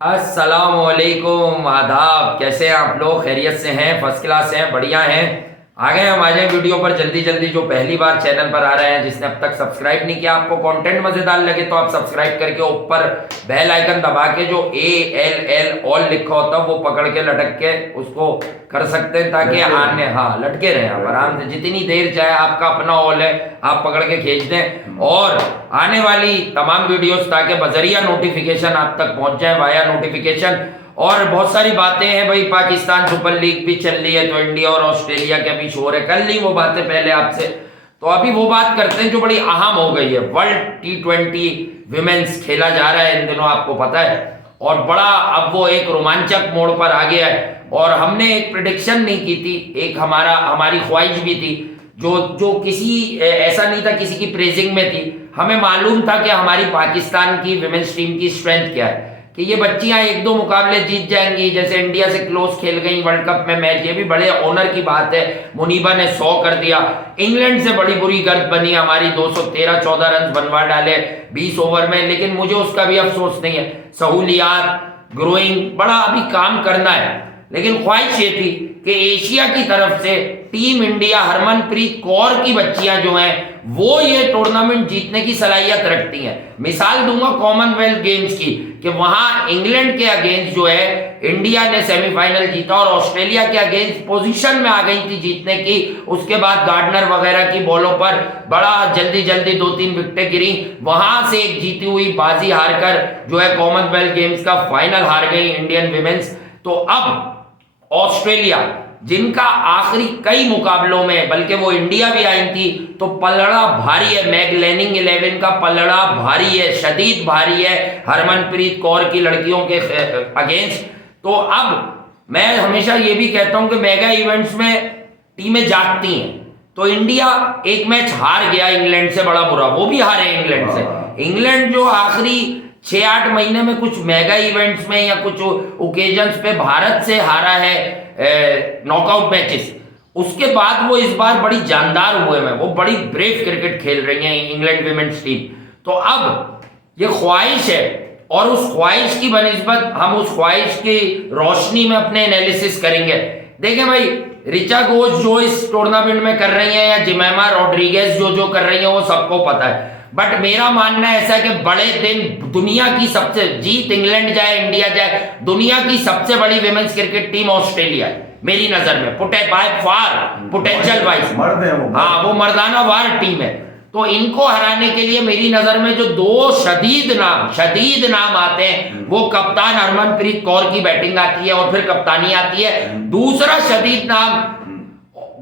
अस्सलामुअलैकुम, आदाब। कैसे हैं आप लोग? खैरियत से हैं? फर्स्ट क्लास हैं? बढ़िया हैं? आ गए हमारे वीडियो पर जल्दी जल्दी। जो पहली बार चैनल पर आ रहे हैं, जिसने अब तक सब्सक्राइब नहीं किया, आपको कंटेंट मजेदार लगे तो आप सब्सक्राइब करके ऊपर बेल आइकन दबा के जो ALL ऑल लिखा होता है वो पकड़ के लटक के उसको कर सकते हैं, ताकि आने लटके रहे आप आराम से। जितनी देर चाहे, आपका अपना ऑल है, आप पकड़ के खींच दें और आने वाली तमाम वीडियोस ताकि बजरिया नोटिफिकेशन आप तक पहुंच जाए, वाया नोटिफिकेशन। और बहुत सारी बातें हैं भाई, पाकिस्तान सुपर लीग भी चल रही है तो इंडिया और ऑस्ट्रेलिया के बीच हो रहे, कर ली वो बातें पहले आपसे। तो अभी वो बात करते हैं जो बड़ी अहम हो गई है। वर्ल्ड T20 विमेंस खेला जा रहा है इन दिनों, आपको पता है, और बड़ा अब वो एक रोमांचक मोड़ पर आ गया है। और हमने एक प्रिडिक्शन नहीं की थी, एक हमारी ख्वाहिश भी थी, जो किसी ऐसा नहीं था किसी की प्रेजिंग में थी। हमें मालूम था कि हमारी पाकिस्तान की विमेंस टीम की स्ट्रेंथ क्या है, कि ये बच्चियां एक दो मुकाबले जीत जाएंगी। जैसे इंडिया से क्लोज खेल गई वर्ल्ड कप में मैच, ये भी बड़े ऑनर की बात है। मुनीबा ने 100 कर दिया। इंग्लैंड से बड़ी बुरी गर्द बनी हमारी, 213-14 रन बनवा डाले 20 ओवर में, लेकिन मुझे उसका भी अफसोस नहीं है। सहूलियात, ग्रोइंग, बड़ा अभी काम करना है। लेकिन ख्वाहिश ये थी कि एशिया की तरफ से टीम इंडिया, हरमनप्रीत कौर की बच्चियां जो हैं वो ये टूर्नामेंट जीतने की सलाहियत रखती हैं। मिसाल दूंगा कॉमनवेल्थ गेम्स की, कि वहां इंग्लैंड के अगेंस्ट जो है इंडिया ने सेमीफाइनल जीता और ऑस्ट्रेलिया के अगेंस्ट पोजीशन में आ गई थी जीतने की। उसके बाद गार्डनर वगैरह की बॉलों पर बड़ा जल्दी जल्दी 2-3 विकेटें गिरी, वहां से एक जीती हुई बाजी हारकर जो है कॉमनवेल्थ गेम्स का फाइनल हार गई इंडियन विमेंस। तो अब ऑस्ट्रेलिया, जिनका आखिरी कई मुकाबलों में, बल्कि वो इंडिया भी आई थी, तो पलड़ा भारी है। मैग लैनिंग 11 का पलड़ा भारी है, शदीद भारी है हरमनप्रीत कौर की लड़कियों के अगेंस्ट। तो अब मैं हमेशा ये भी कहता हूं कि मेगा इवेंट्स में टीमें जागती हैं। तो इंडिया एक मैच हार गया इंग्लैंड से, बड़ा बुरा, वो भी हारे इंग्लैंड से। इंग्लैंड जो आखिरी 6-8 महीने में कुछ मेगा इवेंट्स में या कुछ ओकेजन्स पे भारत से हारा है नॉकआउट मैचेस, उसके बाद वो इस बार बड़ी जानदार हुए हैं, वो बड़ी ब्रेव क्रिकेट खेल रही हैं इंग्लैंड विमेंस टीम। तो अब ये ख्वाहिश है, और उस ख्वाहिश की बनिस्बत हम उस ख्वाहिश की रोशनी में अपने एनालिसिस करेंगे। देखें भाई, रिचा घोष जो इस टूर्नामेंट में कर रही है, या जिमेमा रोड्रिगेज जो कर रही है, वो सबको पता है। बट मेरा मानना ऐसा है कि बड़े दिन, दुनिया की सबसे, जीत इंग्लैंड जाए इंडिया जाए, दुनिया की सबसे बड़ी विमेंस क्रिकेट टीम ऑस्ट्रेलिया है मेरी नजर में, बाय फार पोटेंशियल वाइज। हाँ, वो मर्दाना वार टीम है। तो इनको हराने के लिए मेरी नजर में जो दो शदीद नाम आते हैं, वो कप्तान हरमनप्रीत कौर की बैटिंग आती है और फिर कप्तानी आती है। दूसरा शदीद नाम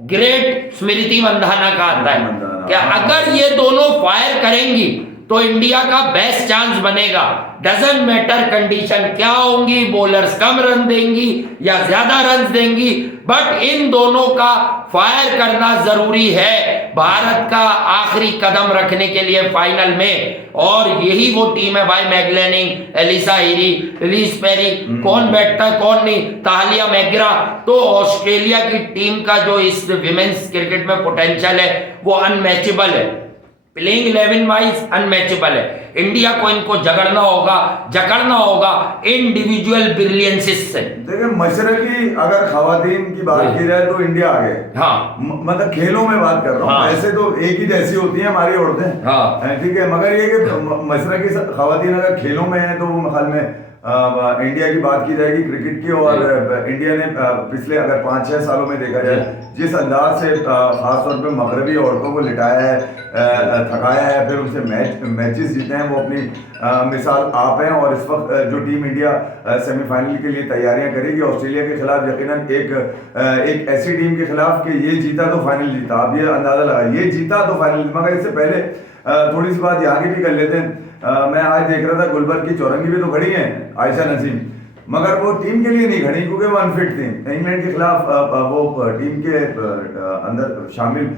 ग्रेट स्मृति मंधाना का आता है। क्या अगर ये दोनों फायर करेंगी तो इंडिया का बेस्ट चांस बनेगा। डजंट मैटर कंडीशन क्या होंगी, बॉलर्स कम रन देंगी या ज्यादा रन देंगी, बट इन दोनों का फायर करना जरूरी है भारत का आखिरी कदम रखने के लिए फाइनल में। और यही वो टीम है भाई, मैगलैनिंग, एलिसा हीरी, एलिस पेरी, कौन बैठता है कौन नहीं, तालिया मैग्रा। तो ऑस्ट्रेलिया की टीम का जो इस विमेंस क्रिकेट में पोटेंशियल है वो अनमैचेबल है, प्लेइंग 11 वाइज अनमैचेबल है। इंडिया को इनको जकड़ना होगा इंडिविजुअल ब्रिलियंसेस से। देखिए, मशरकी अगर खवातीन की बात की जाए तो इंडिया आगे। हाँ, मतलब खेलों में बात कर रहा हूँ। हाँ। ऐसे तो एक ही जैसी होती है हमारी औरतें। हाँ, ठीक है, मगर ये कि मशरकी खवातीन अगर खेलों में है तो वो ख्याल में इंडिया की बात की जाएगी क्रिकेट की। और इंडिया ने पिछले अगर 5-6 सालों में देखा जाए, जिस अंदाज से खासतौर पे मगरबी औरतों को लिटाया है, थकाया है, फिर उनसे मैचेस जीते हैं, वो अपनी मिसाल आप हैं। और इस वक्त जो टीम इंडिया सेमीफाइनल के लिए तैयारियां करेगी ऑस्ट्रेलिया के खिलाफ, यकीनन एक ऐसी टीम के खिलाफ कि ये जीता तो फाइनल जीता, आप ये अंदाजा लगा, ये जीता तो फाइनल। मगर इससे पहले थोड़ी सी बात यहाँ की भी कर लेते हैं। मैं आज देख रहा था गुलबर्ग की चौरंगी भी तो खड़ी हैं आयशा नसीम, मगर वो टीम के लिए नहीं खड़ी क्योंकि वो अनफिट थी। इंग्लैंड के खिलाफ वो टीम के अंदर शामिल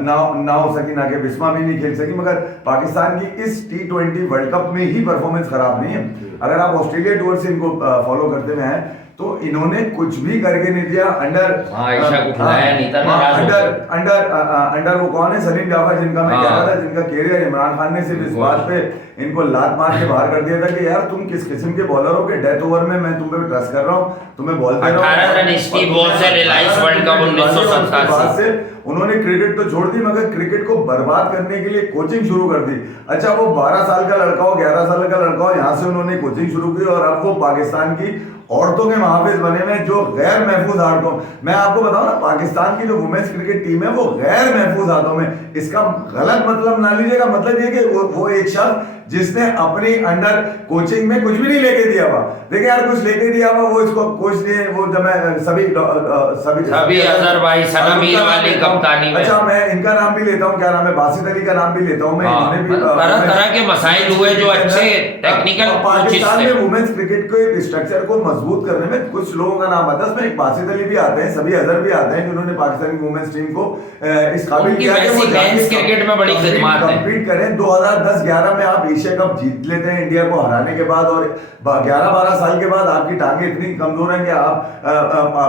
ना हो सकी, ना कि बिस्मा भी नहीं खेल सकी। मगर पाकिस्तान की इस T20 वर्ल्ड कप में ही परफॉर्मेंस खराब नहीं है। अगर आप ऑस्ट्रेलिया टूर से इनको फॉलो करते हुए हैं तो इन्होंने कुछ भी करके नहीं दिया। अंडर अंडर वो कौन है, सलीम जाफर, जिनका मैं कह रहा था, जिनका कैरियर इमरान खान ने सिर्फ इस बात पे इनको लात मार के बाहर कर दिया था कि यार तुम किस किस्म के बॉलर हो के डेथ ओवर में मैं तुम पे ट्रस्ट कर रहा हूँ, तुम्हें बॉल दे रहा हूँ। उन्होंने क्रिकेट तो छोड़ दी मगर क्रिकेट को बर्बाद करने के लिए कोचिंग शुरू कर दी। अच्छा वो 12 साल का लड़का हो, 11 साल का लड़का हो, यहाँ से उन्होंने कोचिंग शुरू की और अब वो पाकिस्तान की औरतों के महाफिज बने हुए जो गैर महफूज हाथों, मैं आपको बताऊं ना, पाकिस्तान की जो वुमेन्स क्रिकेट टीम है वो गैर महफूज हाथों में, इसका गलत मतलब ना लीजिएगा, मतलब ये कि वो एक शख्स जिसने अपनी अंडर कोचिंग में कुछ भी नहीं लेके दिया हुआ, देखिए यार कुछ लेके दिया हुआ वो इसको कोच ने वो जब मैं सभी अजहर भाई सनामीर वाली कप्तानी में, अच्छा मैं इनका नाम भी लेता हूँ, क्या नाम है, बासित अली का नाम भी लेता हूँ मैं, इन्होंने भी तरह तरह के मसाइल हुए जो अच्छे टेक्निकल पाकिस्तान में वुमेन्स क्रिकेट के स्ट्रक्चर को मजबूत करने में कुछ लोगों का नाम आता है, उसमें एक बासित अली भी आते हैं, सभी अजहर भी आते हैं जिन्होंने पाकिस्तानी वुमेन्स टीम को इस काबिल किया है वो क्रिकेट में बड़ी खिदमत है, कम्पीट करें। 2010-11 में आप एशिया कप जीत लेते हैं इंडिया को हराने के बाद, और 11-12 साल के बाद आपकी टांगे इतनी कमजोर हैं कि आप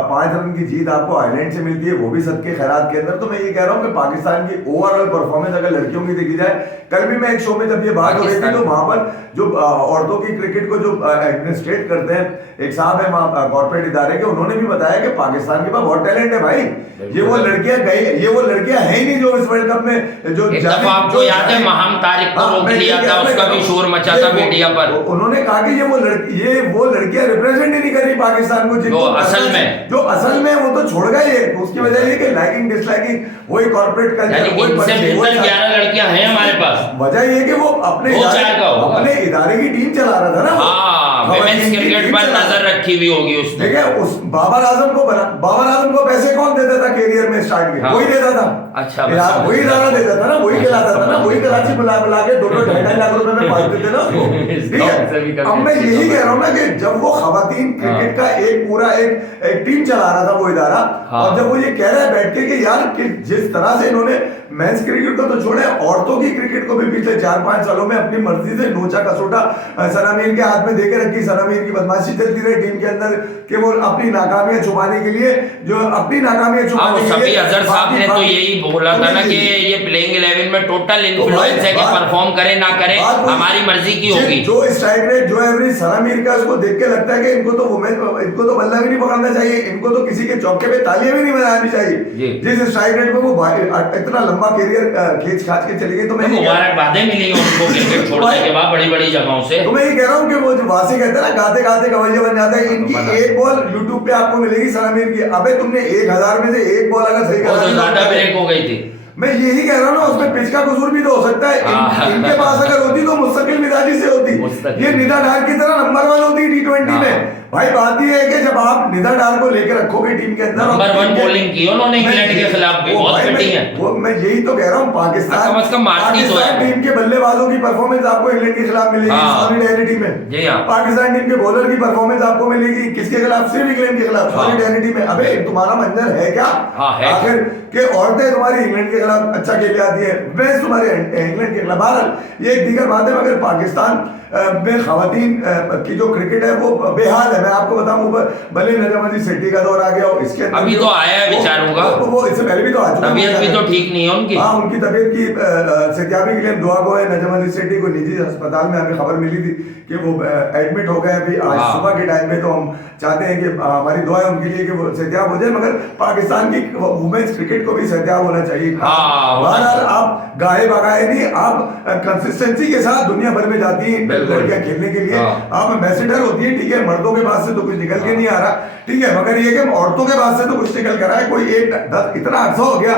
5 रन की जीत आपको आयरलैंड से मिलती है, वो भी सबके खैरात के अंदर। तो मैं ये कह रहा हूँ कि पाकिस्तान की ओवरऑल परफॉर्मेंस अगर लड़कियों की देखी जाए, कल भी मैं एक शो में जब ये बात हो रही थी तो वहां पर जो औरतों की क्रिकेट को जो एडमिनिस्ट्रेट करते हैं एक साहब है वहां कॉर्पोरेट इदारे के, उन्होंने भी बताया कि पाकिस्तान के पास बहुत टैलेंट है भाई, ये वो लड़कियां है ही नहीं जो इस वर्ल्ड कप में जो आपको याद है महम तारिक को रोक लिया था, उसका भी शोर मचा था मीडिया पर। उन्होंने कहा कि ये वो लड़कियां रिप्रेजेंट ही नहीं कर रही पाकिस्तान को, जो असल में वो तो छोड़ गए, उसकी वजह ये कि लाइकिंग डिसलाइकिंग वही कॉर्पोरेट कल्चर, 11 लड़कियां हैं हमारे पास। वजह ये कि वो अपने इदारे की टीम चला रहा था ना, विमेंस क्रिकेट पर नजर रखी हुई होगी उसने। ठीक है, उस बाबर आजम को पैसे कौन देता था कैरियर में स्टार्ट के? वही देता था। अच्छा, वही इदारा देता था ना, वही खिलाता था ना, वही कराची बुला के 2-2 लाख रुपए में बांटते थे ना उसको। ठीक है, अब मैं यही कह रहा हूँ ना कि जब वो खवातीन क्रिकेट का एक पूरा एक टीम चला रहा था वो इदारा, और जब वो ये कह रहा है बैठ के कि यार कि जिस तरह से इन्होंने मेंस क्रिकेट को तो छोड़े, औरतों की क्रिकेट को भी पिछले 4-5 सालों में अपनी मर्जी से नोचा कसोटा सनामीर के हाथ में देके रखी। सनामीर की बदमाशी चलती रही टीम के अंदर कि वो अपनी नाकामियां छुपाने के लिए, जो अपनी नाकामियां छुपाने के लिए, अजहर साहब ने तो यही बोला था ना कि ये प्लेइंग 11 में टोटल इन्फ्लुएंस है कि परफॉर्म करे ना करे हमारी मर्जी की होगी। जो स्ट्राइक रेट जो एवरेज सनामीर का, उसको देख के लगता है कि इनको तो बल्ला भी नहीं पकड़ना चाहिए, इनको तो किसी के चौके पे तालियां भी नहीं बजानी चाहिए। जिस स्ट्राइक रेट में वो इतना लंबा कैरियर खींच खाच के चली गई, तो मैं मुबारकबादें मिलेंगी उनको क्रिकेट छोड़ने के बाद बड़ी-बड़ी जगहों से। तो मैं ये कह रहा हूँ कि वो जो वासी कहते हैं ना, गाते गाते गवैया बन जाता है। इनकी एक बॉल यूट्यूब पे आपको मिलेगी सनामीर की, अबे तुमने 1000 में से एक बॉल अगर सही करा, ज्यादा ब्रेक हो गई थी। मैं यही कह रहा हूँ ना, उसमें पिच का कसूर भी तो हो सकता है। इनके पास अगर होती तो मुस्तकिल मिजाजी से होती, ये निदा डार की तरह नंबर 1 होती T20 में। भाई बात ये है कि जब आप निदा डार को लेकर रखोगे टीम के अंदर, नंबर 1 बॉलिंग की उन्होंने इंग्लैंड के खिलाफ भी बहुत कटी है। वो मैं यही तो कह रहा हूँ, पाकिस्तान टीम के बल्लेबाजों की परफॉर्मेंस आपको इंग्लैंड के खिलाफ मिलेगी सॉलिडारिटी में। पाकिस्तान टीम के बॉलर की परफॉर्मेंस आपको मिलेगी किसके खिलाफ? सिर्फ इंग्लैंड के खिलाफ, सॉलिडारिटी में। अबे तुम्हारा मंजर है क्या आखिर के औरतें तुम्हारी इंग्लैंड के खिलाफ अच्छा खेल आती है, बेस्ट तुम्हारे इंग्लैंड के खिलाफ। बहरहाल ये एक दीगर बात है, मगर पाकिस्तान में खवातीन की जो क्रिकेट है वो बेहाल है। मैं आपको बताऊं, भले नजमुद्दीन सेठी का दौर आ गया, इसके अंदर अभी तो आया है बेचारों का, वो इससे पहले भी तो आ चुका है, तबीयत भी तो ठीक नहीं है उनकी। हाँ, उनकी तबीयत की सेहतियाबी के लिए हम दुआ गो है। नजमुद्दीन सेठी को निजी अस्पताल में हमें खबर मिली थी कि वो एडमिट हो गए अभी आज सुबह के टाइम में, तो हम चाहते हैं कि हमारी दुआ है उनके लिए कि वो सेहतियाब हो जाए, मगर पाकिस्तान की वुमेन्स क्रिकेट को भी सेहतियाब होना चाहिए। बहरहाल आप गाए बगाए नहीं, आप कंसिस्टेंसी के साथ दुनिया भर में जाती हैं लड़कियां खेलने के लिए, आप एम्बेसडर होती है। ठीक है, मर्दों के पास से तो कुछ निकल के नहीं आ रहा, ठीक है, मगर ये कि औरतों के पास से तो कुछ निकल कर आए। कोई एक इतना अरसा हो गया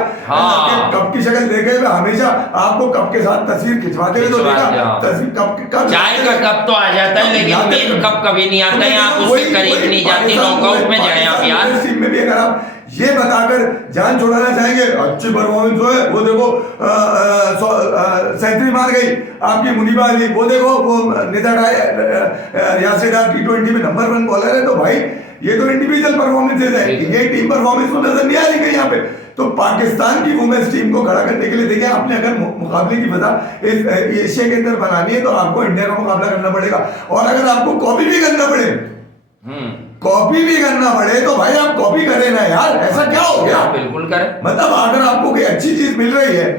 कप की शक्ल देखे हुए, हमेशा आपको कप के साथ तस्वीर खिंचवाते हुए तो देखा, तस्वीर कप चाय का कप तो आ जाता है, लेकिन मेन कप कभी नहीं आता है। आप उसके करीब नहीं जाती, नॉकआउट में जाए आप यार। टीम में भी अगर आप ये बताकर जान छुड़ाना चाहेंगे, अच्छी परफॉर्मेंस जो है वो देखो, सेंचुरी मार गई आपकी मुनीबा अली, वो देखो वो निदा यासिर T20 में नंबर 1 बॉलर है। तो भाई ये तो इंडिविजुअल परफॉर्मेंसेज है, ये टीम परफॉर्मेंस तो नजर नहीं आ रही कहीं यहाँ पे। तो पाकिस्तान की वुमेन्स टीम को खड़ा करने के लिए देखिए, आपने अगर मुकाबले की वजह एशिया के अंदर बनानी है तो आपको इंडिया का मुकाबला करना पड़ेगा, और अगर आपको कॉपी भी करना पड़े कॉपी भी करना पड़े तो भाई आप कॉपी करें ना यार, ऐसा क्या हो गया? बिल्कुल करें। मतलब अगर आपको कोई अच्छी चीज मिल रही है,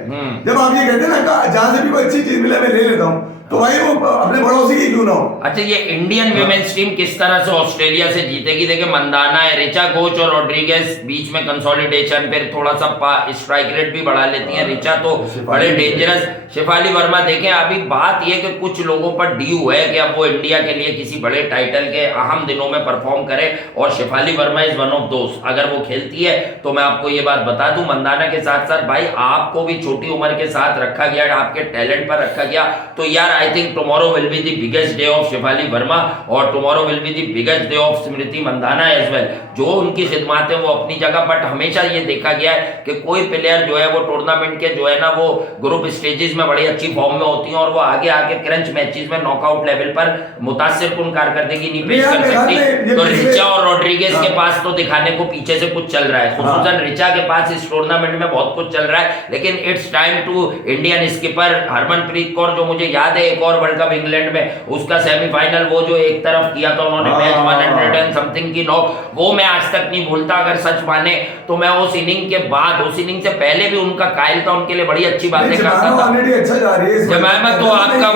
जब आप ये कहते हैं ना जहां से भी कोई अच्छी चीज मिले मैं ले लेता हूँ, तो भाई वो अपने पड़ोसी की क्यों ना हो। अच्छा, ये इंडियन विमेन्स टीम किस तरह से ऑस्ट्रेलिया से जीतेगी? देखिए मंदाना है, रिचा कोच और रॉड्रिगेज बीच में कंसोलिडेशन, फिर थोड़ा सा स्ट्राइक रेट भी बढ़ा लेती है। रिचा तो बड़े डेंजरस, शेफाली वर्मा देखें अभी बात यह कि कुछ लोगों पर ड्यू है कि अब वो इंडिया के लिए किसी बड़े टाइटल के अहम दिनों में परफॉर्म करे, और Shafali Verma is one of दोस्त। अगर वो खेलती है तो मैं आपको ये बात बता दूं, मंदाना के साथ साथ भाई आपको भी छोटी उम्र के साथ रखा गया, आपके टैलेंट पर रखा गया, तो यार I think tomorrow will be the biggest day of Shafali Verma, और tomorrow will be the biggest day of Smriti Mandhana as well. जो उनकी खिदमत है वो अपनी जगह, बट हमेशा ये देखा गया है कि कोई प्लेयर जो है वो टूर्नामेंट के जो है ना वो ग्रुप स्टेजेस में बड़ी अच्छी फॉर्म में होती हैं, और वो आगे आके क्रंच मैचेस में नॉकआउट लेवल पर मुतासिर कुन कारकर्दगी नहीं पेश कर सकती। तो रिचा और रॉड्रिगेज के पास तो दिखाने को पीछे से कुछ चल रहा है, खुसूसन रिचा के पास इस टूर्नामेंट में बहुत कुछ चल रहा है, लेकिन it's time to Indian skipper Harmanpreet Kaur, जो मुझे याद है एक और वर्ल्ड कप इंग्लैंड में उसका सेमीफाइनल वो जो एक तरफ किया था उन्होंने मैच 100 एंड समथिंग की नॉक, वो मैं आज तक नहीं भूलता। अगर सच माने तो मैं उस इनिंग के बाद, उस इनिंग से पहले भी उनका कायल था, उनके लिए बड़ी अच्छी बातें करता था। अच्छा जा रही है जमायमा तो आपका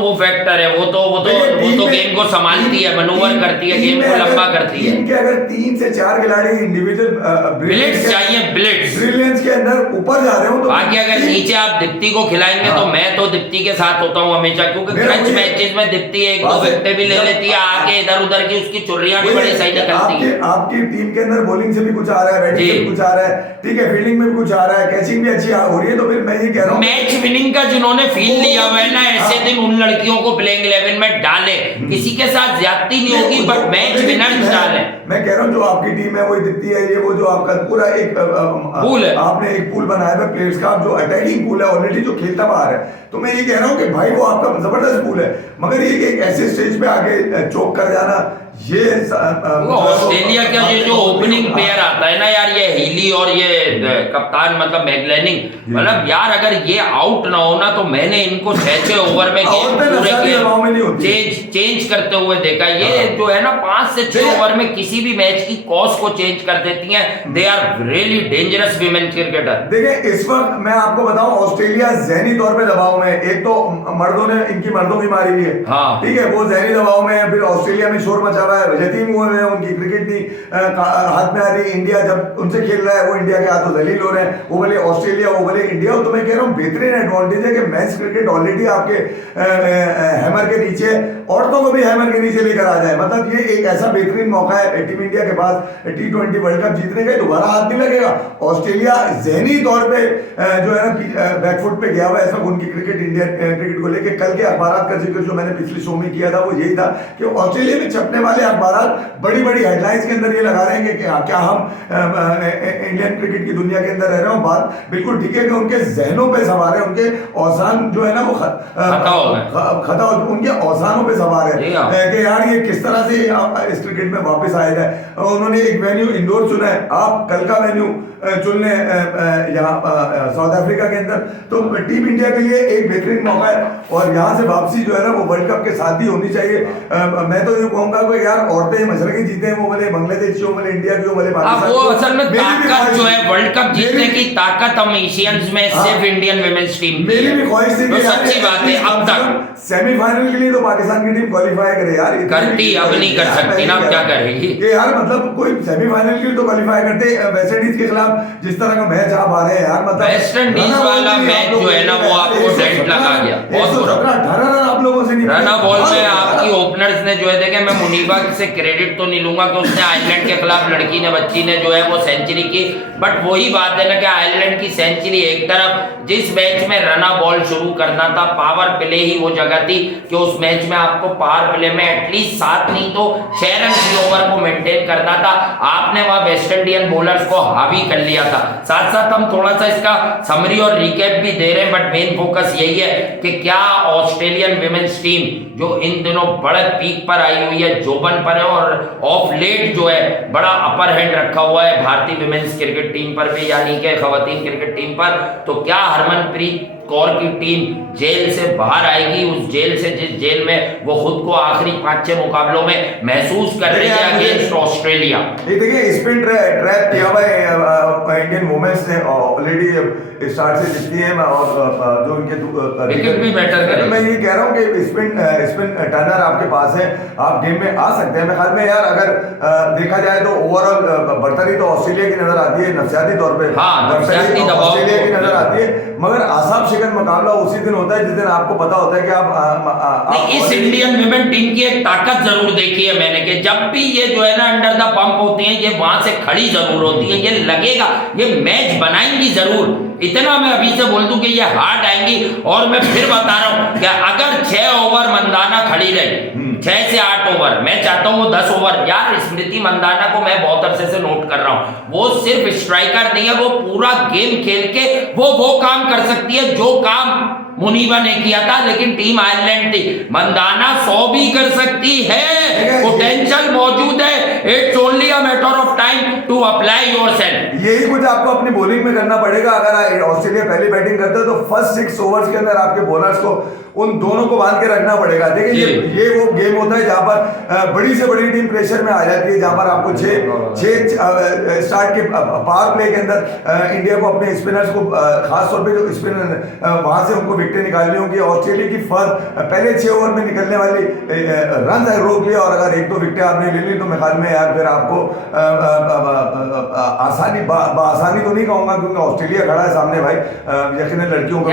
वो फैक्टर है, वो तो गेम को संभालती है, मनूवर करती है, गेम को लंबा करती है। इनके अगर 3 से 4 खिलाड़ी इंडिविजुअल ब्लिट्स चाहिए, ब्लिट्स के अंदर ऊपर जा रहे हो, तो बाकी अगर नीचे आप दीप्ति को खिलाएंगे तो मैं तो दीप्ति के साथ होता हूँ हमेशा, क्योंकि क्रंच मैचेस में दीप्ति एक दो विकेट भी ले लेती है, आगे इधर उधर की उसकी चुर्रियां भी बड़ी सही निकलती है। आपकी टीम के अंदर बॉलिंग से भी कुछ आ रहा है, बैटिंग से भी कुछ आ रहा है, ठीक है, फील्डिंग में भी कुछ आ रहा है, कैचिंग भी अच्छी हो रही है, तो फिर मैं ये कह रहा हूँ मैच विनिंग का जिन्होंने फील लिया हुआ है ना, ऐसे दिन उन लड़कियों को प्लेइंग 11 में डाले, किसी के साथ ज्यादती नहीं होगी, बट मैच विनर्स डाले। मैं कह रहा हूँ जो आपकी टीम है वो दिखती है, ये वो जो आपका पूरा एक पूल है, आपने एक पूल बनाया है प्लेयर्स का, जो अटैकिंग पूल है ऑलरेडी, जो खेलता बाहर है, तो मैं ये कह रहा हूँ कि भाई वो आपका जबरदस्त पूल है, मगर ये एक ऐसे स्टेज पे आके चोक कर जाना, ये ऑस्ट्रेलिया का ये जो ओपनिंग प्लेयर आता है ना यार, ये हीली और ये कप्तान मतलब मैगलेनिंग, मतलब यार अगर ये आउट ना होना तो मैंने इनको 6 ओवर में चेंज करते हुए देखा। ये जो है ना 5 से 6 ओवर में किसी भी मैच की कॉस को चेंज कर देती हैं। They are really dangerous women cricketer. देखिए इस वक्त मैं आपको बताऊं, ऑस्ट्रेलिया जहनी तौर पे दबाव में, एक तो मर्दों ने इनकी मर्दों की मारी हुई है, ठीक है, वो जहनी दबाव में है, फिर ऑस्ट्रेलिया में शोर मचा हुआ है, यतीम हुए हैं, उनकी क्रिकेट नहीं हाथ में आ रही। इंडिया जब उनसे खेल रहा है वो इंडिया के हाथों दलील हो रहे हैं, वो भले ऑस्ट्रेलिया वो भले इंडिया हो। तो मैं कह रहा हूँ बेहतरीन एडवांटेज है कि मैच क्रिकेट ऑलरेडी आपके हैमर के नीचे, औरतों को भी हैमर के नीचे लेकर आ जाए। मतलब ये एक ऐसा बेहतरीन मौका है टीम इंडिया के पास T20 वर्ल्ड कप जीतने का, दोबारा हाथ नहीं लगेगा। ऑस्ट्रेलिया जहनी तौर पे जो है ना बैकफुट पे गया हुआ है, ऐसा उनकी क्रिकेट, इंडिया क्रिकेट को लेकर कल के अखबार का जिक्र जो मैंने पिछले शो में किया था वो यही था कि ऑस्ट्रेलिया में छपने वाले अखबार बड़ी बड़ी हेडलाइंस के अंदर ये लगा रहे हैं कि क्या हम इंडियन क्रिकेट की दुनिया के अंदर रह रहे हो। बात बिल्कुल ठीक है कि उनके जहनों पे सवार है, उनके औसान जो है ना वो खता हो, उनके औसानों पे सवार है कि यार ये किस तरह से इस क्रिकेट में वापस आया जाए। उन्होंने एक वेन्यू इंडोर चुना है, आप कल का वेन्यू चुन लें यहाँ साउथ अफ्रीका के अंदर, तो टीम इंडिया के लिए एक बेहतरीन मौका है। और यहाँ से वापसी जो है ना वो वर्ल्ड कप के साथ ही होनी चाहिए। मैं तो ये कहूंगा कि यार औरतें मशरकी जीते हैं, वो भले बांग्लादेश की हो, भले इंडिया की हो, भले पाकिस्तान, वो असल में ताकत जो है वर्ल्ड कप जीतने की ताकत हम एशियंस में सिर्फ इंडियन विमेंस टीम, मेरी भी ख्वाहिश थी तो सच्ची बात है अब तक सेमीफाइनल के लिए तो पाकिस्तान की टीम क्वालिफाई करे यार, करती, अब नहीं कर सकती ना, क्या करेगी कि यार, मतलब कोई सेमीफाइनल के लिए तो क्वालिफाई करते। वेस्ट इंडीज के खिलाफ जिस तरह का मैच आप आ रहे हैं यार, मतलब वेस्ट इंडीज वाला मैच जो है ना वो आपको डेंट लगा गया, बहुत बुरा। 18 रन आप लोगों से नहीं, रन बॉल में आपकी ओपनर्स ने जो है, देखे मैं मुनीबा से क्रेडिट तो नहीं लूंगा कि उसने आयरलैंड के खिलाफ लड़की ने, बच्ची ने जो है वो सेंचुरी की, बट वही बात है ना कि आयरलैंड की सेंचुरी एक तरफ, जिस मैच में रना बॉल शुरू करना था, पावर प्ले ही वो जगह थी कि उस मैच में आपको पावर प्ले में एटलीस्ट 7 नहीं तो 6 रन की ओवर को मेंटेन करना था। आपने वहां वेस्ट इंडियन बॉलर्स को हावी कर लिया था। साथ साथ हम थोड़ा सा इसका समरी और रिकैप भी दे रहे हैं, बट मेन फोकस यही है कि क्या ऑस्ट्रेलियन विमेन्स टीम जो इन दिनों बड़े पीक पर आई हुई है, जोबन पर है, और ऑफ लेट जो है बड़ा अपर हैंड रखा हुआ है भारतीय विमेन्स क्रिकेट टीम पर भी, यानी कि खवातीन क्रिकेट टीम पर, तो क्या हरमनप्रीत कौर की टीम जेल से बाहर आएगी, उस जेल से जिस जेल में वो खुद को आखिरी 5-6 मुकाबलों में महसूस कर रही है अगेंस्ट ऑस्ट्रेलिया। ये देखिए स्पिन ट्रैप किया हुआ है इंडियन वुमेन्स ने ऑलरेडी स्टार्ट से जीतती है और जो उनके विकेट भी बेटर करे। मैं ये कह रहा हूँ कि स्पिन टर्नर आपके पास है, आप गेम में आ सकते हैं। मेरे ख्याल में यार अगर देखा जाए तो ओवरऑल बर्तरी तो ऑस्ट्रेलिया की नजर आती है, नफसियाती तौर पे ऑस्ट्रेलिया की नजर आती है, मगर आसाम शिकन मुकाबला उसी दिन होता है जिस दिन आपको पता होता है कि आप इस इंडियन विमेन टीम की एक ताकत जरूर देखी है मैंने कि जब भी ये जो है ना अंडर द पंप होती है, ये वहां से खड़ी जरूर होती है, ये लगेगा ये मैच बनाएंगी जरूर। इतना मैं अभी से बोल दूं कि ये हार्ड आएंगी। और मैं फिर बता रहा हूं कि अगर 6 ओवर मंदाना खड़ी रही, 6 से 8 ओवर, मैं चाहता हूं वो 10 ओवर। यार स्मृति मंदाना को मैं बहुत अरसे से नोट कर रहा हूं, वो सिर्फ स्ट्राइकर नहीं है, वो पूरा गेम खेल के वो काम कर सकती है जो काम मुनीबा ने किया था, लेकिन टीम आयरलैंड थी। मंदाना 100 भी कर सकती है, पोटेंशियल मौजूद है, it's only a matter of time to apply yourself. यही कुछ आपको अपनी बॉलिंग में करना पड़ेगा। अगर ऑस्ट्रेलिया पहली बैटिंग करता है तो फर्स्ट 6 ओवर्स के अंदर आपके बॉलर्स को उन दोनों को बांध के रखना पड़ेगा। देखिए ये वो गेम होता है जहां पर बड़ी से बड़ी टीम प्रेशर में आ जाती है, जहां पर आपको 6 स्टार्ट के पावर प्ले के अंदर इंडिया को अपने स्पिनर्स को खासतौर पे जो स्पिनर वहां से उनको विकेटें निकालनी होगी। ऑस्ट्रेलिया की पहले 6 ओवर में निकलने वाली रन रोक लिया और अगर 1-2 विकेटें आपने ले ली तो मेरे ख्याल में यार फिर आपको आसानी तो नहीं कहूंगा क्योंकि ऑस्ट्रेलिया खड़ा है सामने भाई, यकीनन लड़कियों को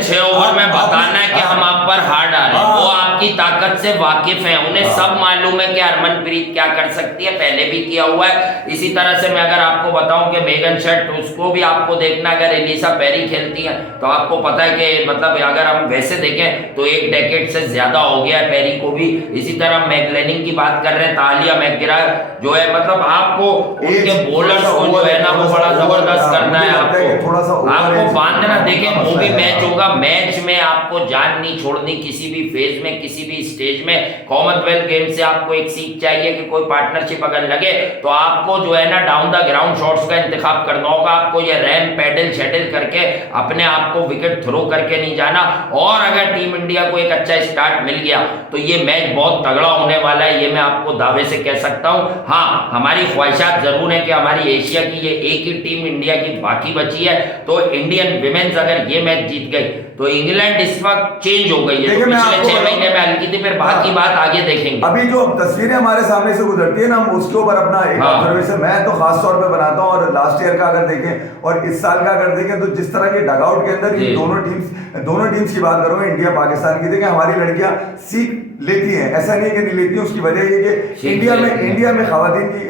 6 ओवर में बताना है कि हम आप पर हार्ड आ रहे हैं, वो आपकी ताकत से वाकिफ है, उन्हें सब मालूम है कि हरमनप्रीत क्या कर सकती है, पहले भी किया हुआ है। इसी तरह से मैं अगर आपको बताऊं कि मेगन शेट, उसको भी आपको देखना, अगर एलिसा पेरी खेलती है तो आपको पता है कि मतलब अगर हम वैसे देखें तो 1 डेकेड से ज्यादा हो गया है पेरी को भी। इसी तरह मैगलेनिंग की बात कर रहे हैं, तालिया मैकग्रा जो है, मतलब आपको उनके बॉलर्स को जो है ना वो बड़ा जबरदस्त करना है, आपको बांधना। देखें वो भी मैच होगा, मैच में आपको जान नहीं छोड़नी किसी भी फेज में, किसी भी स्टेज में। कॉमनवेल्थ गेम से आपको एक सीख चाहिए कि कोई पार्टनरशिप अगर लगे तो आपको जो है ना डाउन द ग्राउंड शॉट्स का इंतखाब करना होगा, आपको ये रैम पैडल शेडल करके अपने आप को विकेट थ्रो करके नहीं जाना। और अगर टीम इंडिया को एक अच्छा स्टार्ट मिल गया तो ये मैच बहुत तगड़ा होने वाला है, ये मैं आपको दावे से कह सकता हूं। हाँ, हमारी ख्वाहिशात जरूर है कि हमारी एशिया की ये एक ही टीम इंडिया की बाकी बची है, तो इंडियन विमेन्स अगर ये मैच जीत गई तो इंग्लैंड इस वक्त चेंज हो गई है, तो पिछले 6 महीने में हल्की थी, फिर बाकी बात आगे देखेंगे। अभी जो तस्वीरें हमारे सामने से गुजरती है ना, हम उसके ऊपर अपना एक ऑब्जर्वेशन मैं तो खास तौर पे बनाता हूं। और लास्ट ईयर का अगर देखें और इस साल का अगर देखें तो जिस तरह के डगआउट के अंदर ये दोनों टीम्स की बात करूंगा, इंडिया पाकिस्तान की, देखें हमारी लड़कियां सीख लेती हैं, ऐसा नहीं कि नहीं लेती हैं। उसकी वजह ये कि इंडिया में खवातीन की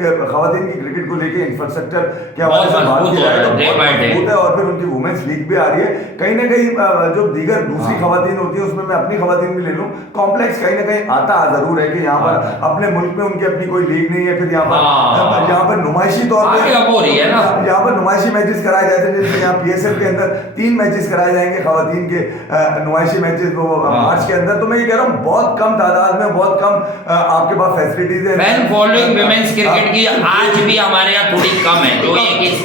क्रिकेट को लेके इंफ्रास्ट्रक्चर के हवाले से बात की जाए तो बहुत मजबूत है, और फिर उनकी वुमेन्स लीग भी आ रही है। कहीं ना कहीं जो दीगर दूसरी खवातीन होती है उसमें मैं अपनी खवातीन भी ले लूं, कॉम्प्लेक्स कहीं ना कहीं आता जरूर है कि यहाँ पर अपने मुल्क में उनकी अपनी कोई लीग नहीं है, फिर यहाँ पर नुमाइशी तौर पर यहाँ पर नुमाइशी मैचेस कराए जाते हैं, जैसे यहाँ PSL के अंदर 3 मैचेस कराए जाएंगे खवातीन के नुमाइशी मैचेस मार्च के अंदर। तो मैं ये कह रहा हूँ बहुत कम तादाद में, बहुत कम आपके पास फैसिलिटीज है। फैन फॉलोइंग विमेंस क्रिकेट की आज भी हमारे यहाँ थोड़ी कम है, जो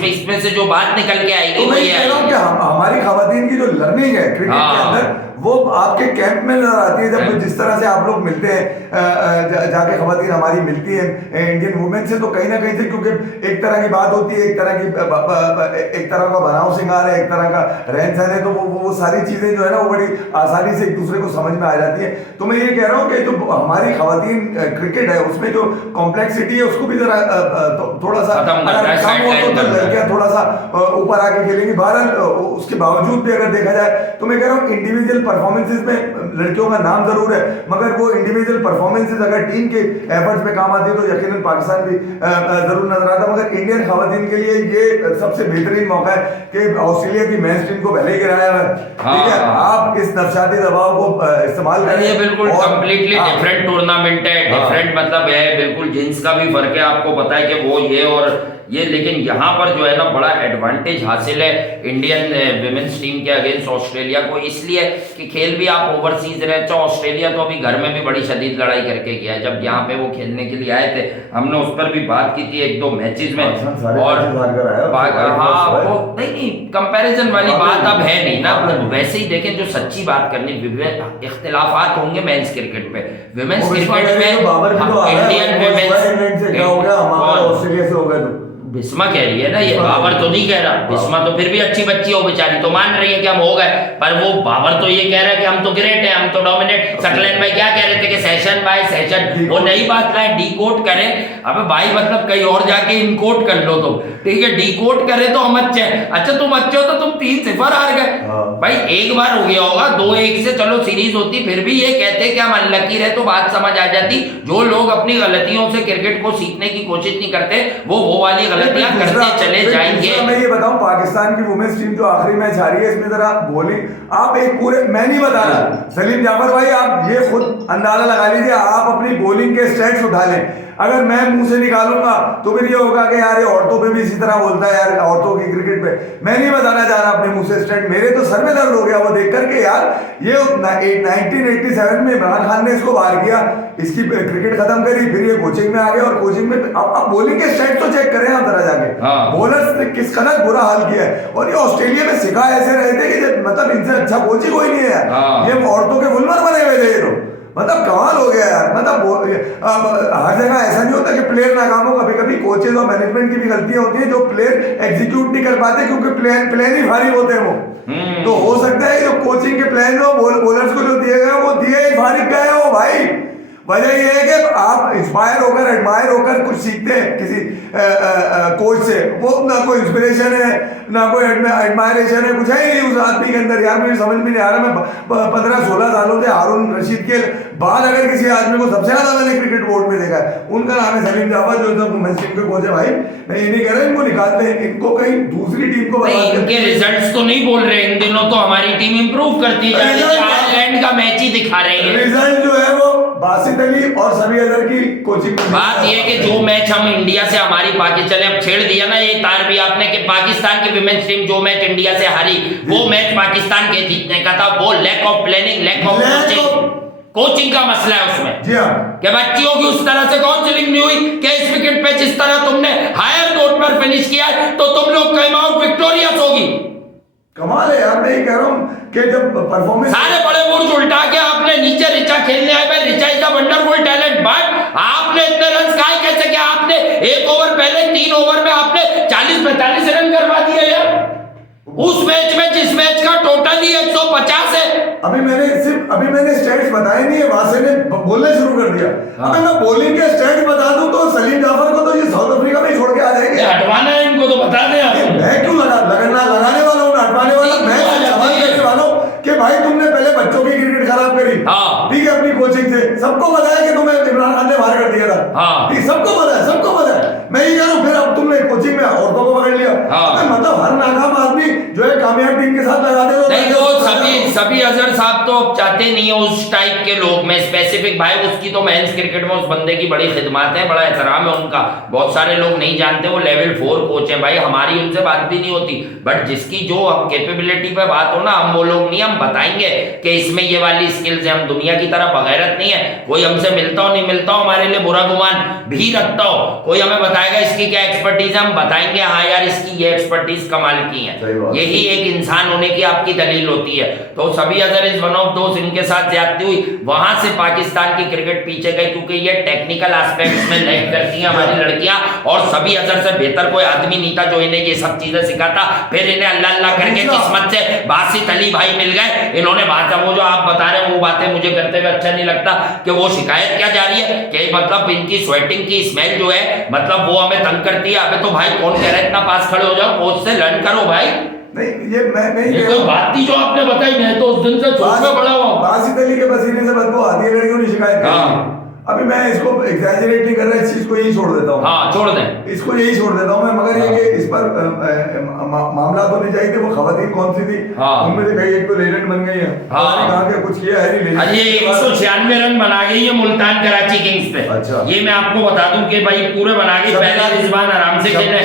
इसमें से जो बात निकल के आएगी तो मैं ये कह रहा हूँ कि हमारी खवातीन की जो लर्निंग है क्रिकेट के अंदर वो आपके कैंप में नजर आती है। जब जिस तरह से आप लोग मिलते हैं जाके खवातीन हमारी मिलती है इंडियन वुमेन से, तो कहीं ना कहीं से, क्योंकि एक तरह की बात होती है, एक तरह का बनाव सिंगार है, एक तरह का रहन सहन है, तो वो सारी चीजें जो है ना वो बड़ी आसानी से एक दूसरे को समझ में आ जाती है। तो मैं ये कह रहा हूँ कि जो हमारी खवातीन क्रिकेट है उसमें जो कॉम्प्लेक्सिटी है उसको भी जरा थोड़ा सा कम हो तो लड़कियां थोड़ा सा ऊपर आके खेलेंगी। बहरहाल उसके बावजूद भी अगर देखा जाए तो मैं कह रहा हूँ इंडिविजुअल परफॉर्मेंसेस में लड़कियों का नाम जरूर है, मगर वो इंडिविजुअल परफॉर्मेंसेस अगर टीम के एफर्ट्स में काम आती है तो यकीनन पाकिस्तान भी जरूर नजर आता है। मगर इंडियन खवातीन के लिए ये सबसे बेहतरीन मौका है कि ऑस्ट्रेलिया की मेंस टीम को पहले ही गिराया है, ठीक है, आप इस नफसियाती दबाव को इस्तेमाल करें। ये बिल्कुल कंप्लीटली डिफरेंट टूर्नामेंट है, डिफरेंट मतलब है, बिल्कुल जिन्स का भी फर्क है, आपको पता है कि वो ये और ये, लेकिन यहाँ पर जो है ना बड़ा एडवांटेज हासिल है इंडियन विमेन्स टीम के अगेंस्ट ऑस्ट्रेलिया ऑस्ट्रेलिया को, इसलिए कि खेल भी आप ओवरसीज रहे। चाहे ऑस्ट्रेलिया तो अभी घर में भी बड़ी शदीद लड़ाई करके गया है। जब यहाँ पे वो खेलने के लिए आए थे, हमने उस पर भी बात की थी 1-2 मैचेस में। और हाँ, वो नहीं कंपैरिजन वाली बात अब है नहीं ना। वैसे ही देखें, जो सच्ची बात करनी, इख्तिलाफात होंगे मेंस क्रिकेट पे, विमेंस क्रिकेट में इंडियन विमेंस बिस्मा कह रही है ना, ये बाबर तो नहीं कह रहा। बिस्मा तो फिर भी अच्छी बच्ची हो, बेचारी तो मान रही है कि हम हो गए, पर वो बाबर तो ये कह रहा है कि हम तो ग्रेट हैं, हम तो डोमिनेट। सकलैन भाई क्या कह रहे थे कि सेशन बाय सेशन, वो नई बात लाए, डीकोड करें। अबे भाई मतलब कहीं और जाके इनकोड कर लो तुम, ठीक है, डीकोड करे तो हम अच्छे हैं। अच्छा तुम अच्छे हो तो तुम 3-0 हार गए भाई। एक बार हो गया होगा, 2-1 से चलो सीरीज होती, फिर भी ये कहते कि हम अनलकी रहे तो बात समझ आ जाती। जो लोग अपनी गलतियों से क्रिकेट को सीखने की कोशिश नहीं करते, वो वाली गलतियां करते चले जाएंगे। मैं ये बताऊं, पाकिस्तान की वुमेन्स टीम जो आखिरी मैच हारी है, इसमें जरा बॉलिंग आप एक पूरे, मैं नहीं बता रहा, सलीम जाफर भाई आप ये खुद अंदाजा लगा लीजिए, आप अपनी बॉलिंग के स्टैट्स उठा लें। अगर मैं मुंह से निकालूंगा तो फिर ये होगा कि यार ये औरतों पे भी इसी तरह बोलता है, यार औरतों की क्रिकेट पे। मैं नहीं बताना चाह रहा अपने मुंह से स्टैट, मेरे तो सर में दर्द हो गया वो देख करके यार। ये 1987 में इमरान खान ने इसको बाहर किया, इसकी क्रिकेट खत्म करी, फिर ये कोचिंग में आ गया, और कोचिंग में अब बॉलिंग के स्टैट तो चेक करें आप जरा जाके। बॉलर्स ने किस कदर बुरा हाल किया है। और ये ऑस्ट्रेलिया में सिखा ऐसे रहे थे कि मतलब इनसे अच्छा कोच ही कोई नहीं है यार। ये औरतों के गुलमर बने हुए थे ये लोग, मतलब कमाल हो गया यार। मतलब हर जगह ऐसा नहीं होता कि प्लेयर नाकाम हो, कभी कभी कोचेज और मैनेजमेंट की भी गलतियां होती हैं, जो प्लेयर एग्जीक्यूट नहीं कर पाते क्योंकि प्लान ही भारी होते हैं वो। तो हो सकता है जो कोचिंग के प्लान हो बॉलर्स को जो दिए गए वो दिए ही भारी गए हो भाई। वजह ये है कि आप इंस्पायर होकर एडमायर होकर कुछ सीखते हैं किसी कोच से, वो ना कोई इंस्पिरेशन है ना कोई एडमायरेशन है, कुछ है ही नहीं उस आदमी के अंदर। यार मुझे समझ में नहीं आ रहा, मैं 15-16 सालों से हारून रशीद के बाद अगर किसी आदमी को सबसे ज्यादा मैंने क्रिकेट बोर्ड में देखा है, उनका नाम है सलीम जाफर, जो वुमेन्स टीम के कोच है। भाई मैं ये नहीं कह रहा इनको निकालते हैं, इनको कहीं दूसरी टीम को इनके रिजल्ट्स तो नहीं बोल रहे, इन दिनों तो हमारी टीम इंप्रूव करती है, आयरलैंड का मैच ही दिखा रहे हैं। रिजल्ट जो है वो बासित अली और सभी अदर की कोचिंग। बात ये कि जो मैच हम इंडिया से हमारी पाकिस्तान, अब छेड़ दिया ना ये तार भी आपने कि पाकिस्तान की विमेंस टीम जो मैच इंडिया से हारी, वो मैच पाकिस्तान के जीतने का था। वो lack of planning, lack of coaching का मसला है उसमें। जी हाँ, कि बच्चियों की उस तरह से काउंसलिंग नहीं हुई कि इस विकेट पे जिस तरह तुमने हायर नोट पर फिनिश किया तो तुम लोग कम आउट विक्टोरियस होगी। कमाल है यार, मैं ये कह रहा हूँ कि जब परफॉर्मेंस सारे बड़े बुर्ज उल्टा के आपने नीचे रिचा खेलने आए, भाई Richa is a wonderful talent, but आपने इतने रन काहे कैसे कि आपने एक ओवर पहले 3 ओवर में आपने 40-45 रन करवा दिए यार उस मैच में, जिस मैच का टोटल ही 150 है। अभी मैंने स्टैट्स बताए नहीं है, वहां से ने बोलने शुरू कर दिया। अगर मैं बॉलिंग के स्टैट्स बता दूं तो सलीम जाफर को तो ये साउथ अफ्रीका में ही छोड़ के आ जाएंगे। हटवाना है इनको तो बता दें आप। मैं क्यों लगाने वाला हूँ, हटवाने वाला मैं सवाल करने वाला हूँ कि भाई तुमने पहले बच्चों की क्रिकेट खराब करी, ठीक है, अपनी कोचिंग से। सबको पता है कि तुम्हें इमरान खान ने बाहर कर दिया था, ठीक, सबको पता है, सबको पता है। मैं ये कह रहा हूँ फिर अब तुमने कोचिंग में औरतों को पकड़ लिया। मतलब हर नाकाम आदमी जो है कामयाब टीम के साथ लगा दे तो नहीं, वो सभी अजहर साहब तो चाहते नहीं है उस टाइप के लोग। मैं स्पेसिफिक भाई उसकी तो मेंस क्रिकेट में उस बंदे की बड़ी खिदमत है, बड़ा एहतराम है उनका, बहुत सारे लोग नहीं जानते, वो लेवल 4 कोच है भाई। हमारी उनसे बात भी नहीं होती, बट जिसकी जो कैपेबिलिटी पे बात हो ना, हम वो लोग नहीं, हम बताएंगे कि इसमें ये वाली स्किल्स है। हम दुनिया की तरह बगैरत नहीं है, कोई हमसे मिलता हो नहीं मिलता हो हमारे लिए बुरा गुमान भी रखता हो, कोई हमें बताएगा इसकी क्या एक्सपर्टीज है, हम बताएंगे हाँ यार इसकी ये एक्सपर्टीज कमाल की है। यही एक इंसान होने की आपकी दलील होती है। तो सभी अदर इज वन ऑफ दोस्त, इनके साथ ज्यादती हुई, वहां से पाकिस्तान की क्रिकेट पीछे गई, क्योंकि ये टेक्निकल एस्पेक्ट्स में लैग करती हैं हमारी लड़कियां, और सभी अदर से बेहतर कोई आदमी नहीं था जो इन्हें ये सब चीजें सिखाता। फिर इन्हें अल्लाह अल्लाह करके किस्मत से बासित अली भाई मिल गए, इन्होंने बात, वो जो आप बता रहे हैं वो बातें मुझे करते हुए अच्छा नहीं लगता कि वो शिकायत क्या जा रही है कि मतलब इनकी स्वेटिंग की स्मेल जो है मतलब वो हमें तंग करती है। अबे तो भाई कौन कह रहा है इतना पास खड़े हो जाओ, कोच से लर्न करो भाई। नहीं ये मैं ये कोई बात थी जो आपने बताई, मैं तो उस दिन से सोच में पड़ा हुआ। बासित अली के पसीने से बदबू आती है, लड़कियों ने शिकायत की। अभी मैं इसको एग्जैजरेट नहीं कर रहा, इस चीज को यही छोड़ देता हूँ। हाँ छोड़ दें, इसको यही छोड़ देता हूँ मैं, मगर ये कि इस पर मामला तो नहीं चाहिए कि वो खवातीन कौन सी थी, उनमें से कई एक तो लेजेंड बन गई है, कहा कि कुछ किया है नहीं। अरे 196 रन बना गई है मुल्तान कराची किंग्स पे। अच्छा, ये मैं आपको बता दूं कि भाई पूरे बना गई, पहले रिजवान आराम से खेले,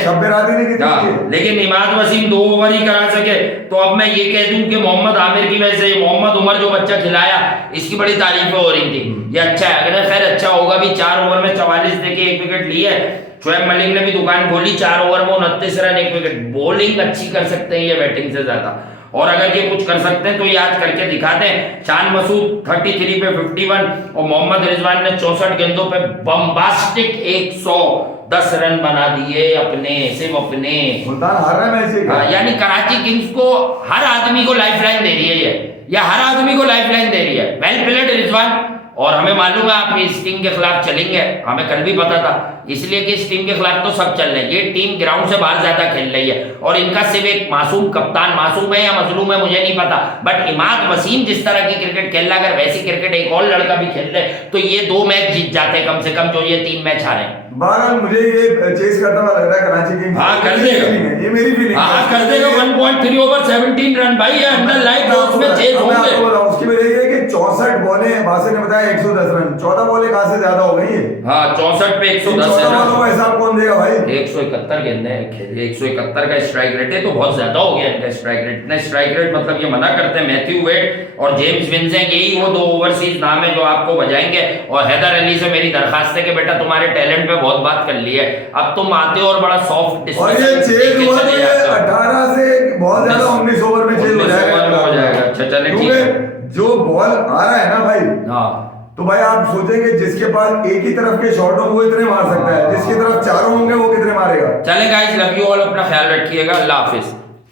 लेकिन इमाद वसीम 2 ओवर ही करा सके। तो अब मैं ये कह दूं कि मोहम्मद आमिर की वजह से मोहम्मद उमर जो बच्चा खिलाया, इसकी बड़ी तारीफें हो रही थी, ये अच्छा है, अगर खैर अच्छा होगा भी। 4 ओवर में 44 देके 1 विकेट ली है। शोएब मलिक ने भी दुकान खोली, 4 ओवर में 29 रन 1 विकेट। बॉलिंग अच्छी कर सकते हैं ये बैटिंग से ज्यादा, और अगर ये कुछ कर सकते हैं तो ये आज करके दिखाते हैं। शान मसूद 33 पे 51 और मोहम्मद रिजवान ने 64 गेंदों पे बम्बास्टिक 110 रन बना दिए अपने, सिर्फ अपने। मुल्तान हार रहा है मैच से, यानी कराची किंग्स को हर आदमी को लाइफलाइन दे रही है ये हर आदमी को लाइफलाइन दे रही है। वेल प्लेड रिजवान, और हमें मालूम है आप इस टीम के खिलाफ चलेंगे, हमें कल भी पता था, इसलिए कि इस टीम के खिलाफ तो सब चल रहे हैं। ये टीम ग्राउंड से बाहर ज्यादा खेल रही है, और इनका सिर्फ एक मासूम कप्तान, मासूम है या मजलूम है मुझे नहीं पता, बट इमाद वसीम जिस तरह की क्रिकेट खेल रहा है, अगर वैसी क्रिकेट एक और लड़का भी खेल रहे तो ये 2 मैच जीत जाते कम से कम, जो ये 3 मैच हारे। बहरहाल मुझे ये चेस करता हुआ लग रहा है कराची किंग्स। हाँ कर देगा, ये मेरी फीलिंग है। हाँ कर देगा। 1.3 ओवर 17 रन भाई, ये अंडर लाइट उसमें चेस होंगे। उसकी वजह ये है कि 64 बॉलें, बासिर ने बताया 110 रन, 14 बॉलें कहां से ज्यादा हो गई है। हाँ 64 पे 110 है ना, का हिसाब कौन देगा भाई। 171 गेंदें खेली, 171 का स्ट्राइक रेट है, तो बहुत ज्यादा हो गया इनका स्ट्राइक रेट। इतना स्ट्राइक रेट मतलब ये मना करते हैं मैथ्यू वेड और जेम्स विंसेंट, यही वो 2 ओवरसीज नाम है जो आपको बजाएंगे। और हैदर अली से मेरी दरखास्त है कि बेटा तुम्हारे टैलेंट पे बहुत बात कर ली है, अब तुम आते हो और बड़ा सॉफ्ट, और ये चेज हुआ तो ये 18 से बहुत ज्यादा 19 ओवर में चेज हो जाएगा। अच्छा चले ठीक है, जो बॉल आ रहा है ना भाई, हाँ तो भाई आप सोचेंगे जिसके पास एक ही तरफ के शॉट होंगे वो इतने मार सकता है, जिसकी तरफ चारों होंगे वो कितने मारेगा। चले गाइस, लव यू ऑल, अपना ख्याल रखिएगा, अल्लाह हाफिज।